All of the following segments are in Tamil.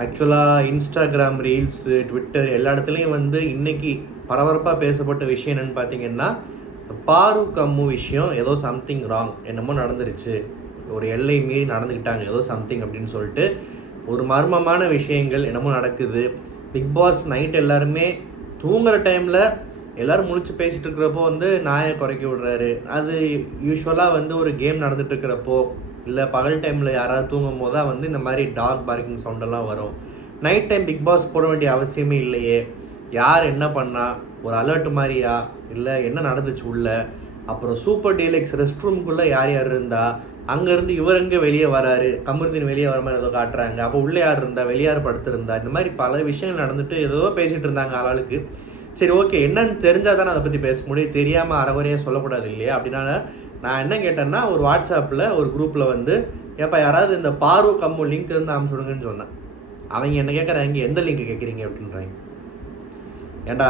ஆக்சுவலாக இன்ஸ்டாகிராம் ரீல்ஸு, ட்விட்டர் எல்லா இடத்துலையும் வந்து இன்றைக்கி பரபரப்பாக பேசப்பட்ட விஷயம் என்னென்னு பார்த்தீங்கன்னா, பாரு கம்மு விஷயம் ஏதோ சம்திங் ராங், என்னமோ நடந்துருச்சு, ஒரு எல்லை மீறி நடந்துக்கிட்டாங்க ஏதோ சம்திங் அப்படின்னு சொல்லிட்டு ஒரு மர்மமான விஷயங்கள் என்னமோ நடக்குது. பிக் பாஸ் நைட் எல்லாருமே தூங்குகிற டைமில் எல்லோரும் முழிச்சு பேசிகிட்டு இருக்கிறப்போ வந்து நாயை குறைக்க விடுறாரு. அது யூஸ்வலாக வந்து ஒரு கேம் நடந்துகிட்டு இருக்கிறப்போ இல்லை பகல் டைமில் யாராவது தூங்கும் போது தான் வந்து இந்த மாதிரி டாக் பார்க்கிங் சவுண்டெல்லாம் வரும். நைட் டைம் பிக் பாஸ் போட வேண்டிய அவசியமே இல்லையே. யார் என்ன பண்ணா, ஒரு அலர்ட் மாதிரியா, இல்லை என்ன நடந்துச்சு உள்ள, அப்புறம் சூப்பர் டீலக்ஸ் ரெஸ்ட் ரூமுக்குள்ளே யார் யார் இருந்தா, அங்கேருந்து இவர் எங்கே வெளியே வராரு, கமருதீன் வெளியே வர மாதிரி ஏதோ காட்டுறாங்க, அப்போ உள்ளே யார் இருந்தா, வெளியார் படுத்திருந்தா, இந்த மாதிரி பல விஷயங்கள் நடந்துட்டு ஏதோ பேசிகிட்டு இருந்தாங்க ஆளாளுக்கு. சரி ஓகே, என்னன்னு தெரிஞ்சால் தானே அதை பற்றி பேச முடியும், தெரியாமல் அறகுறையாக சொல்லக்கூடாது இல்லையா. அப்படின்னா நான் என்ன கேட்டேன்னா, ஒரு வாட்ஸ்அப்பில் ஒரு குரூப்பில் வந்து ஏப்பா யாராவது இந்த பாரு கம்மு லிங்க் இருந்து அனுப்பிச்சுடுங்கன்னு சொன்னேன். அவங்க என்ன கேட்குறாங்க, எந்த லிங்க் கேட்குறீங்க அப்படின்றாங்க. ஏன்டா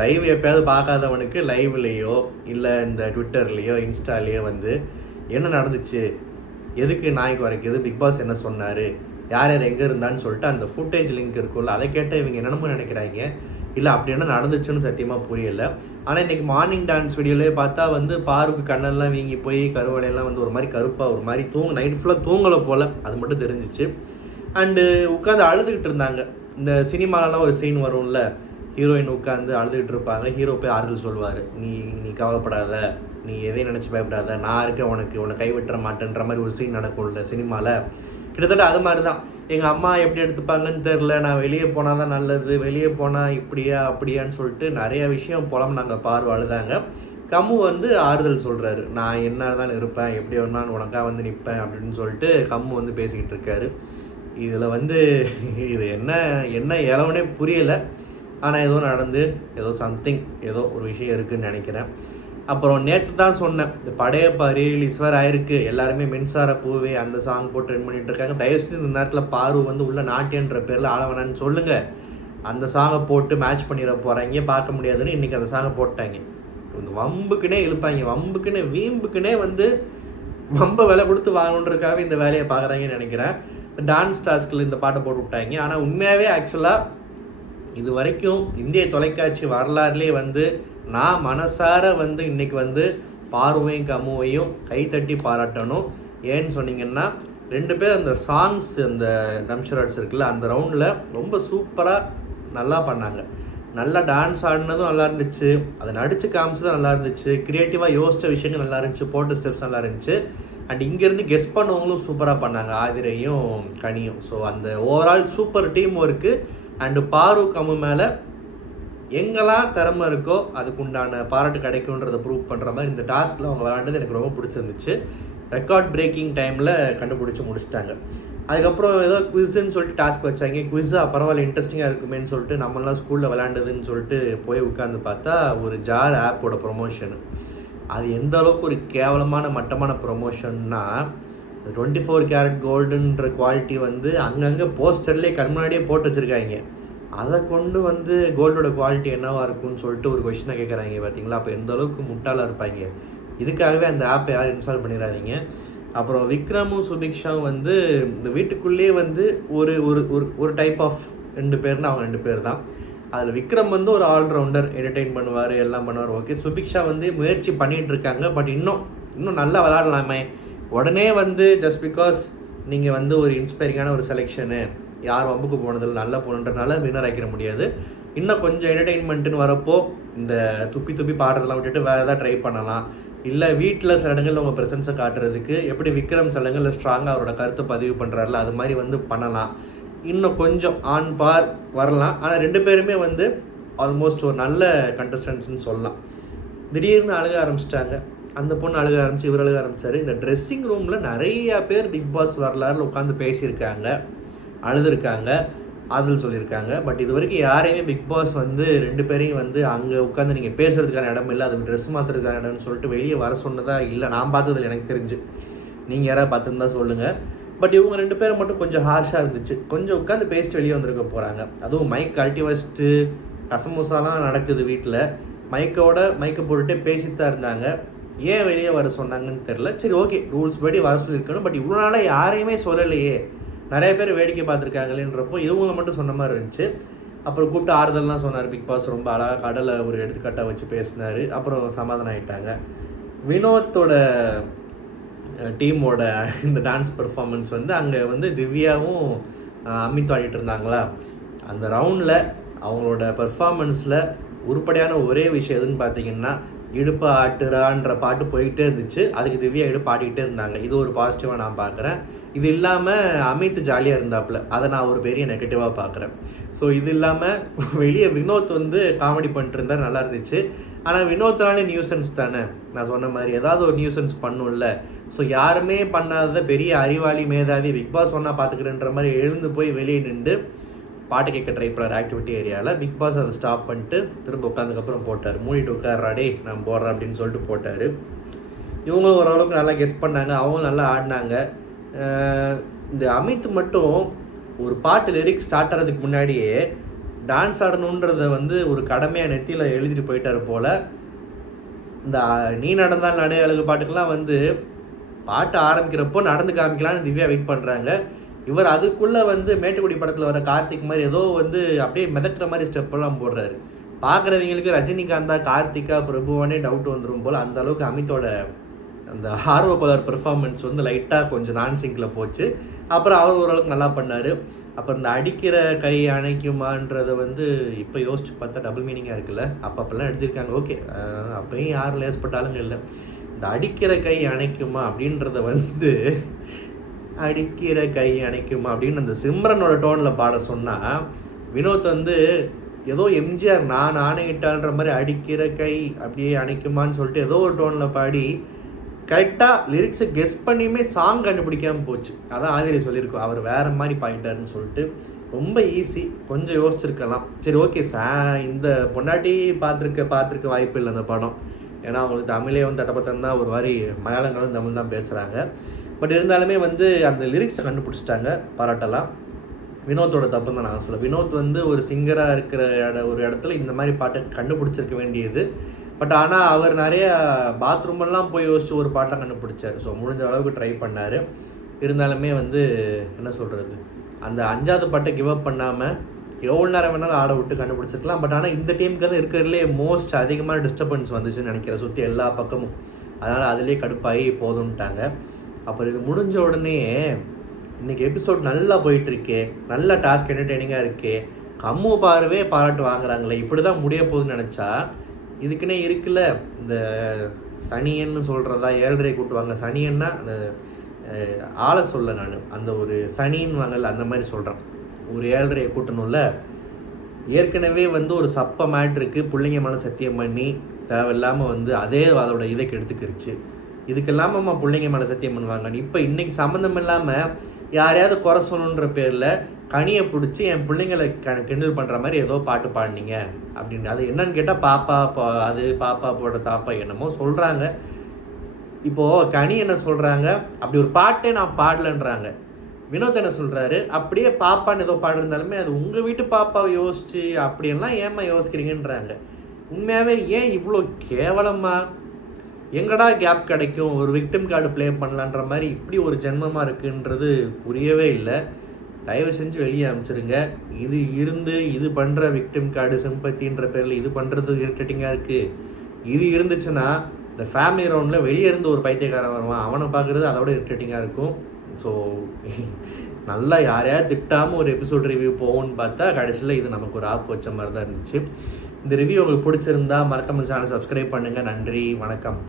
லைவ் எப்போயாவது பார்க்காதவனுக்கு லைவ்லேயோ இல்லை இந்த ட்விட்டர்லேயோ இன்ஸ்டாலேயோ வந்து என்ன நடந்துச்சு, எதுக்கு நாய்க்கு வரைக்குது, பிக் பாஸ் என்ன சொன்னார், யார் யார் எங்கே இருந்தான்னு சொல்லிட்டு அந்த ஃபுட்டேஜ் லிங்க் இருக்குல்ல, அதை கேட்டால் இவங்க என்னென்னமோ நினைக்கிறாங்க. இல்லை அப்படி என்ன நடந்துச்சுன்னு சத்தியமாக புரியலை. ஆனால் இன்றைக்கி மார்னிங் டான்ஸ் வீடியோலே பார்த்தா வந்து பாருக்கு கண்ணெல்லாம் வீங்கி போய் கருவலையெல்லாம் வந்து ஒரு மாதிரி கருப்பாக ஒரு மாதிரி நைட் ஃபுல்லாக தூங்கலை போல், அது மட்டும் தெரிஞ்சிச்சு. அண்டு உட்காந்து அழுதுகிட்டு இருந்தாங்க. இந்த சினிமாலலாம் ஒரு சீன் வரும்ல, ஹீரோயின் உட்காந்து அழுதுகிட்டு இருப்பாங்க, ஹீரோ போய் ஆறுதல் சொல்லுவார், நீ கவலைப்படாத, நீ எதையும் நினச்சி பயப்படாத, நான் இருக்கேன் உன்னை கைவிட்டுற மாட்டேன்ற மாதிரி ஒரு சீன் நடக்கும்ல சினிமாவில். கிட்டத்தட்ட அது மாதிரி தான். எங்கள் அம்மா எப்படி எடுத்துப்பாங்கன்னு தெரில, நான் வெளியே போனால் தான் நல்லது, வெளியே போனால் இப்படியா அப்படியான்னு சொல்லிட்டு நிறைய விஷயம் புலம்புனாங்க. பார்வை அழுதாங்க. கம்மு வந்து ஆறுதல் சொல்கிறாரு, நான் என்ன தான் இருப்பேன், எப்படி வேணாலும் உனக்காக வந்து நிற்பேன் அப்படின்னு சொல்லிட்டு கம்மு வந்து பேசிக்கிட்டு இருக்காரு. இதில் வந்து இது என்ன இளவனே புரியலை. ஆனால் ஏதோ நடந்து ஏதோ சம்திங் ஏதோ ஒரு விஷயம் இருக்குதுன்னு நினைக்கிறேன். அப்புறம் நேற்று தான் சொன்னேன், இந்த படையப்பா ரீரிலீஸ் வேறு ஆயிருக்கு, எல்லாருமே மின்சார பூவே அந்த சாங் போட்டு ட்ரெண்ட் பண்ணிகிட்டு இருக்காங்க. தயவுசெய்து இந்த நேரத்தில் பாரு வந்து உள்ள நாட்டியன்ற பேரில் ஆள வேணான்னு சொல்லுங்கள். அந்த சாங்கை போட்டு மேட்ச் பண்ணிட போகிறாங்க, பார்க்க முடியாதுன்னு இன்றைக்கி அந்த சாங்கை போட்டாங்க. இந்த வம்புக்குனே இழுப்பாங்க, வம்புக்குனே வீம்புக்குனே வந்து வம்பை விலை கொடுத்து வாங்கணுன்றதுக்காக இந்த வேலையை பார்க்குறாங்கன்னு நினைக்கிறேன். டான்ஸ் டாஸ்கில் இந்த பாட்டை போட்டு விட்டாங்க. ஆனால் உண்மையாகவே ஆக்சுவலாக இது வரைக்கும் இந்திய தொலைக்காட்சி வரலாறுலேயே வந்து நான் மனசார வந்து இன்றைக்கி வந்து பார்வையும் கம்முவையும் கைத்தட்டி பாராட்டணும். ஏன்னு சொன்னீங்கன்னா, ரெண்டு பேர் அந்த சாங்ஸ், அந்த டம்ஷராட்ஸ் இருக்குல்ல, அந்த ரவுண்டில் ரொம்ப சூப்பராக நல்லா பண்ணாங்க. நல்லா டான்ஸ் ஆடினதும் நல்லா இருந்துச்சு, அதை நடித்து காமிச்சதும் நல்லா இருந்துச்சு, க்ரியேட்டிவாக யோசித்த விஷயங்கள் நல்லா இருந்துச்சு, போட்ட ஸ்டெப்ஸ் நல்லா இருந்துச்சு. அண்ட் இங்கேருந்து கெஸ் பண்ணவங்களும் சூப்பராக பண்ணாங்க, ஆதிரையும் கனியும். ஸோ அந்த overall super team work. And பாரு கம்மு மேலே எங்கெல்லாம் திறமை இருக்கோ அதுக்கு உண்டான பாராட்டு கிடைக்குன்றதை ப்ரூவ் பண்ணுற மாதிரி இந்த டாஸ்கில் அவங்க விளாண்டது எனக்கு ரொம்ப பிடிச்சிருந்துச்சு. ரெக்கார்ட் பிரேக்கிங் டைமில் கண்டுபிடிச்சி முடிச்சிட்டாங்க. அதுக்கப்புறம் ஏதோ குவிஸ்ன்னு சொல்லிட்டு டாஸ்க் வச்சாங்க. குவிஸாக பரவாயில்ல இன்ட்ரெஸ்டிங்காக இருக்குமேன்னு சொல்லிட்டு நம்மளாம் ஸ்கூலில் விளாண்டதுன்னு சொல்லிட்டு போய் உட்காந்து பார்த்தா ஒரு ஜார் ஆப்போட ப்ரொமோஷனு. அது எந்த அளவுக்கு ஒரு கேவலமான மட்டமான ப்ரொமோஷன்னா, 24 கேரட் கோல்டுன்ற குவாலிட்டி வந்து அங்கங்கே போஸ்டர்லேயே கண் முன்னாடியே போட்டு வச்சுருக்காங்க. அதை கொண்டு வந்து கோல்டோட குவாலிட்டி என்னவாக இருக்குன்னு சொல்லிட்டு ஒரு கொஷினை கேட்குறாங்க. பார்த்தீங்களா, அப்போ எந்த அளவுக்கு முட்டாளாக இருப்பாங்க. இதுக்காகவே அந்த ஆப்பை யாரும் இன்ஸ்டால் பண்ணிடாதீங்க. அப்புறம் விக்ரமும் சுபிக்ஷாவும் வந்து இந்த வீட்டுக்குள்ளேயே வந்து ஒரு ஒரு ஒரு டைப் ஆஃப் 2 பேர்னா அவங்க 2 பேர் தான். அதில் விக்ரம் வந்து ஒரு ஆல்ரவுண்டர், என்டர்டெயின் பண்ணுவார், எல்லாம் பண்ணுவார், ஓகே. சுபிக்ஷா வந்து முயற்சி பண்ணிகிட்டு இருக்காங்க. பட் இன்னும் நல்லா விளாடலாமே. உடனே வந்து ஜஸ்ட் பிகாஸ் நீங்கள் வந்து ஒரு இன்ஸ்பைரிங்கான ஒரு செலெக்ஷனு, யார் வம்புக்கு போனதில் நல்லா போகணுன்றனால வின்னர் ஆக்கிட முடியாது. இன்னும் கொஞ்சம் என்டர்டெயின்மெண்ட்டுன்னு வரப்போ இந்த துப்பி பாடுறதெல்லாம் விட்டுட்டு வேறு எதாவது ட்ரை பண்ணலாம். இல்லை வீட்டில் சில இடங்களில் உங்கள் ப்ரெசன்ஸை காட்டுறதுக்கு எப்படி விக்ரம் சில இடங்களில் ஸ்ட்ராங்காக அவரோட கருத்தை பதிவு பண்ணுறாருல, அது மாதிரி வந்து பண்ணலாம். இன்னும் கொஞ்சம் ஆன் பார் வரலாம். ஆனால் 2 பேருமே வந்து ஆல்மோஸ்ட் ஒரு நல்ல கண்டஸ்டன்ஸ்னு சொல்லலாம். திடீர்னு அழுக ஆரம்பிச்சிட்டாங்க. அந்த பொண்ணு அழுக ஆரம்பிச்சு, இவர் அழுக ஆரம்பித்தார். இந்த ட்ரெஸ்ஸிங் ரூமில் நிறையா பேர் பிக் பாஸ் வரலாறுல உட்காந்து பேசியிருக்காங்க, அழுதுருக்காங்க, ஆறுதல் சொல்லியிருக்காங்க. பட் இது வரைக்கும் யாரையுமே பிக் பாஸ் வந்து 2 பேரையும் வந்து அங்கே உட்காந்து நீங்கள் பேசுகிறதுக்கான இடம் இல்லை, அதுக்கு ட்ரெஸ் மாற்றுறதுக்கான இடம்னு சொல்லிட்டு வெளியே வர சொன்னதா இல்லை. நான் பார்த்ததில்ல, எனக்கு தெரிஞ்சு. நீங்கள் யாராவது பார்த்துருந்தா சொல்லுங்கள். பட் இவங்க 2 பேரும் மட்டும் கொஞ்சம் ஹார்ஷாக இருந்துச்சு. கொஞ்சம் உட்காந்து பேசிட்டு வெளியே வந்திருக்க போகிறாங்க. அதுவும் மைக் கழட்டி வச்சுட்டு கசமுசாலாம் நடக்குது வீட்டில். மைக்கை போட்டுகிட்டே பேசிட்டு தான் இருந்தாங்க. ஏன் வெளியே வர சொன்னாங்கன்னு தெரில. சரி ஓகே, ரூல்ஸ் படி வர சொல்லியிருக்கணும். பட் இவ்வளோ நாளாக யாரையுமே சொல்லலையே, நிறைய பேர் வேடிக்கை பார்த்துருக்காங்களேன்றப்போ இவங்க மட்டும் சொன்ன மாதிரி இருந்துச்சு. அப்புறம் கூப்பிட்டு ஆறுதல்லாம் சொன்னார். பிக் பாஸ் ரொம்ப அழகாக கடலை ஒரு எடுத்துக்காட்டாக வச்சு பேசினார். அப்புறம் சமாதானம் ஆகிட்டாங்க. வினோத்தோட டீமோட இந்த டான்ஸ் பெர்ஃபார்மன்ஸ் வந்து அங்கே வந்து திவ்யாவும் அமித் ஆடிட்டு இருந்தாங்களா, அந்த ரவுண்டில் அவங்களோட பெர்ஃபார்மன்ஸில் உருப்படியான ஒரே விஷயம் எதுன்னு பார்த்தீங்கன்னா, இடுப்பு ஆட்டுறான்ற பாட்டு போயிட்டே இருந்துச்சு. அதுக்கு திவ்யா இடுப்பு ஆடிக்கிட்டே இருந்தாங்க. இது ஒரு பாசிட்டிவாக நான் பார்க்குறேன். இது இல்லாமல் அமித் ஜாலியாக இருந்தாப்புல, அதை நான் ஒரு பெரிய நெகட்டிவாக பார்க்குறேன். ஸோ இது இல்லாமல் வெளியே வினோத் வந்து காமெடி பண்ணிட்டு இருந்தால் நல்லா இருந்துச்சு. ஆனால் வினோத்னாலே நியூசன்ஸ் தானே, நான் சொன்ன மாதிரி ஏதாவது ஒரு நியூசன்ஸ் பண்ணும்ல. ஸோ யாருமே பண்ணாத பெரிய அறிவாளி மேதாவி பிக் பாஸ் சொன்னால் பார்த்துக்கிறேன்ற மாதிரி எழுந்து போய் வெளியே நின்று பாட்டு கேட்க ட்ரை பண்ணுறாரு ஆக்டிவிட்டி ஏரியாவில். பிக் பாஸ் அதை ஸ்டாப் பண்ணிட்டு திரும்ப உட்காந்துக்கப்புறம் போட்டார். மூடிட்டு உட்காராடே நான் போடுறேன் அப்படின்னு சொல்லிட்டு போட்டார். இவங்களும் ஓரளவுக்கு நல்லா கெஸ் பண்ணாங்க, அவங்களும் நல்லா ஆடினாங்க. இந்த அமித் மட்டும் ஒரு பாட்டு லிரிக்ஸ் ஸ்டார்ட் ஆகிறதுக்கு முன்னாடியே டான்ஸ் ஆடணுன்றத வந்து ஒரு கடமையாக நெத்தியில் எழுதிட்டு போயிட்டார் போல். இந்த நீ நடந்தால் நடை அழகு பாட்டுக்கெல்லாம் வந்து பாட்டு ஆரம்பிக்கிறப்போ நடந்து காமிக்கலான்னு திவ்யா வெயிட் பண்ணுறாங்க. இவர் அதுக்குள்ளே வந்து மேட்டுக்குடி படத்தில் வர கார்த்திக் மாதிரி ஏதோ வந்து அப்படியே மிதக்கிற மாதிரி ஸ்டெப்பெல்லாம் போடுறாரு. பார்க்குறவங்களுக்கு ரஜினிகாந்தா கார்த்திகா பிரபுவானே டவுட் வந்துடும் போல். அந்த அளவுக்கு அமித்தோட அந்த ஆர்வக்கோளார் பெர்ஃபார்மன்ஸ் வந்து லைட்டாக கொஞ்சம் நான் சிங்கில் போச்சு. அப்புறம் அவர் ஓரளவுக்கு நல்லா பண்ணார். அப்புறம் இந்த அடிக்கிற கை அணைக்குமான்றதை வந்து இப்போ யோசிச்சு பார்த்தா டபுள் மீனிங்காக இருக்குல்ல. அப்பப்பெல்லாம் எடுத்திருக்காங்க, ஓகே. அப்பயும் யாரும் லேசப்பட்டாலும் இல்லை. இந்த அடிக்கிற கை அணைக்குமா அப்படின்றத வந்து அடிக்கிற கை அணைக்குமா அப்படின்னு அந்த சிம்ரனோட டோனில் பாட சொன்னால், வினோத் வந்து ஏதோ எம்ஜிஆர் நான் ஆணையிட்டான்ற மாதிரி அடிக்கிற கை அப்படியே அணைக்குமான்னு சொல்லிட்டு ஏதோ ஒரு டோனில் பாடி கரெக்டாக லிரிக்ஸை கெஸ் பண்ணியுமே சாங் கண்டுபிடிக்காமல் போச்சு. அதான் ஆதிரி சொல்லியிருக்கோம், அவர் வேறு மாதிரி பாயிட்டாருன்னு சொல்லிட்டு. ரொம்ப ஈஸி, கொஞ்சம் யோசிச்சிருக்கலாம். சரி ஓகே, இந்த பொண்டாட்டி பார்த்துருக்க வாய்ப்பு இல்லை அந்த படம். ஏன்னா அவங்களுக்கு தமிழே வந்து தட்டப்பத்தன் தான், ஒரு மாதிரி மலையாளங்களும் தமிழ் தான் பேசுகிறாங்க. பட் இருந்தாலுமே வந்து அந்த லிரிக்ஸை கண்டுபிடிச்சிட்டாங்க, பாராட்டலாம். வினோத்தோட தப்பு தான் நான் சொல்ல. வினோத் வந்து ஒரு சிங்கராக இருக்கிற ஒரு இடத்துல இந்த மாதிரி பாட்டை கண்டுபிடிச்சிருக்க வேண்டியது. பட் ஆனால் அவர் நிறைய பாத்ரூமெல்லாம் போய் யோசிச்சு ஒரு பாட்டெலாம் கண்டுபிடிச்சார். ஸோ முடிஞ்ச அளவுக்கு ட்ரை பண்ணார். இருந்தாலுமே வந்து என்ன சொல்கிறது, அந்த 5வது பாட்டை கிவ் அப் பண்ணாமல் எவ்வளோ நேரம் வேணாலும் ஆட விட்டு கண்டுபிடிச்சிருக்கலாம். பட் ஆனால் இந்த டீமுக்கு வந்து இருக்கிறதுலே மோஸ்ட் அதிகமான டிஸ்டர்பன்ஸ் வந்துச்சுன்னு நினைக்கிறேன், சுற்றி எல்லா பக்கமும். அதனால் அதுலேயே கடுப்பாகி போதும்ட்டாங்க. அப்புறம் இது முடிஞ்ச உடனே இன்றைக்கி எபிசோட் நல்லா போயிட்டுருக்கே, நல்ல டாஸ்க் என்டர்டெய்னிங்காக இருக்கே, கம்மு பார்வே பாராட்டு வாங்குறாங்களே, இப்படி தான் முடிய போகுதுன்னு நினச்சா இதுக்குன்னே இருக்குல்ல இந்த சனியன்னு சொல்கிறதா 7:30 கூட்டுவாங்க. சனியன்னா அந்த ஆளை சொல்ல நான் அந்த ஒரு சனின்னு வாங்கல, அந்த மாதிரி சொல்கிறேன். ஒரு 7:30 கூட்டணும்ல. ஏற்கனவே வந்து ஒரு சப்ப மேட்ருக்கு பிள்ளைங்க மேலே சத்தியம் பண்ணி தேவையில்லாமல் வந்து அதே அதோட இதை கெடுத்துக்கிருச்சு. இதுக்கு இல்லாமம்மா பிள்ளைங்க மேலே சத்தியம் பண்ணுவாங்க. இப்போ இன்றைக்கி சம்மந்தம் இல்லாமல் யாரையாவது குறை சொல்லணுன்ற பேரில் கனியை பிடிச்சி என் பிள்ளைங்களை கிண்டல் பண்ணுற மாதிரி ஏதோ பாட்டு பாடினீங்க அப்படின்னு. அது என்னன்னு கேட்டால் அது பாப்பா போட தாப்பா என்னமோ சொல்கிறாங்க. இப்போது கனி என்ன சொல்கிறாங்க, அப்படி ஒரு பாட்டே நான் பாடலன்றாங்க. வினோத் என்ன சொல்கிறாரு, அப்படியே பாப்பான்னு ஏதோ பாடிருந்தாலுமே அது உங்கள் வீட்டு பாப்பாவை யோசிச்சு அப்படியெல்லாம் ஏமா யோசிக்கிறீங்கன்றாங்க. உண்மையாகவே ஏன் இவ்வளோ கேவலமாக எங்கடா கேப் கிடைக்கும், ஒரு விக்டிம் கார்டு ப்ளே பண்ணலான்ற மாதிரி இப்படி ஒரு ஜென்மமாக இருக்குன்றது புரியவே இல்லை. தயவு செஞ்சு வெளியே அனுப்பிச்சிருங்க. இது இருந்து இது பண்ணுற விக்டிம் கார்டு சிம்பத்தின்ற பேரில் இது பண்ணுறது இரிட்டேட்டிங்காக இருக்குது. இது இருந்துச்சுன்னா இந்த ஃபேமிலி ரவுண்டில் வெளியே இருந்து ஒரு பைத்தியக்காரன் வருவான், அவனை பார்க்குறது அதை விட இரிட்டேட்டிங்காக இருக்கும். ஸோ நல்லா யாரையாவது திட்டாமல் ஒரு எபிசோட் ரிவ்யூ போகும்னு பார்த்தா கடைசியில் இது நமக்கு ஒரு ஆப் வச்ச மாதிரி தான் இருந்துச்சு. இந்த ரிவ்யூ உங்களுக்கு பிடிச்சிருந்தா மறக்காம சேனல் சப்ஸ்கிரைப் பண்ணுங்கள். நன்றி, வணக்கம்.